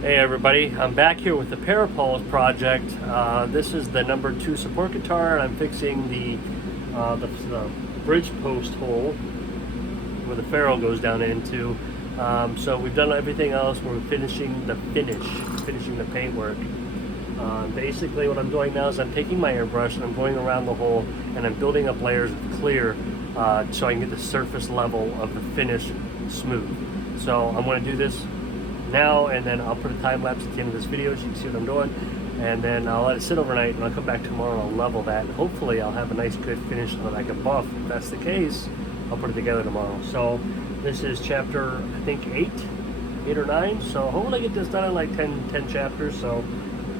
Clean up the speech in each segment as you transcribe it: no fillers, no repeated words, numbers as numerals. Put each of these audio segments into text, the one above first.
Hey everybody, I'm back here with the Parapulse project. This is the number 2 support guitar, and I'm fixing the bridge post hole where the ferrule goes down into. So we've done everything else. We're finishing the paintwork. Basically what I'm doing now is I'm taking my airbrush and I'm going around the hole and I'm building up layers of clear so I can get the surface level of the finish smooth. So I'm going to do this now, and then I'll put a time lapse at the end of this video so you can see what I'm doing, and then I'll let it sit overnight and I'll come back tomorrow and I'll level that, and hopefully I'll have a nice good finish that I can buff. If that's the case, I'll put it together tomorrow. So this is chapter, I think 8 or 9, so hopefully I get this done in like 10 chapters. So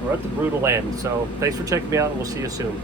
we're at the brutal end. So thanks for checking me out, and we'll see you soon.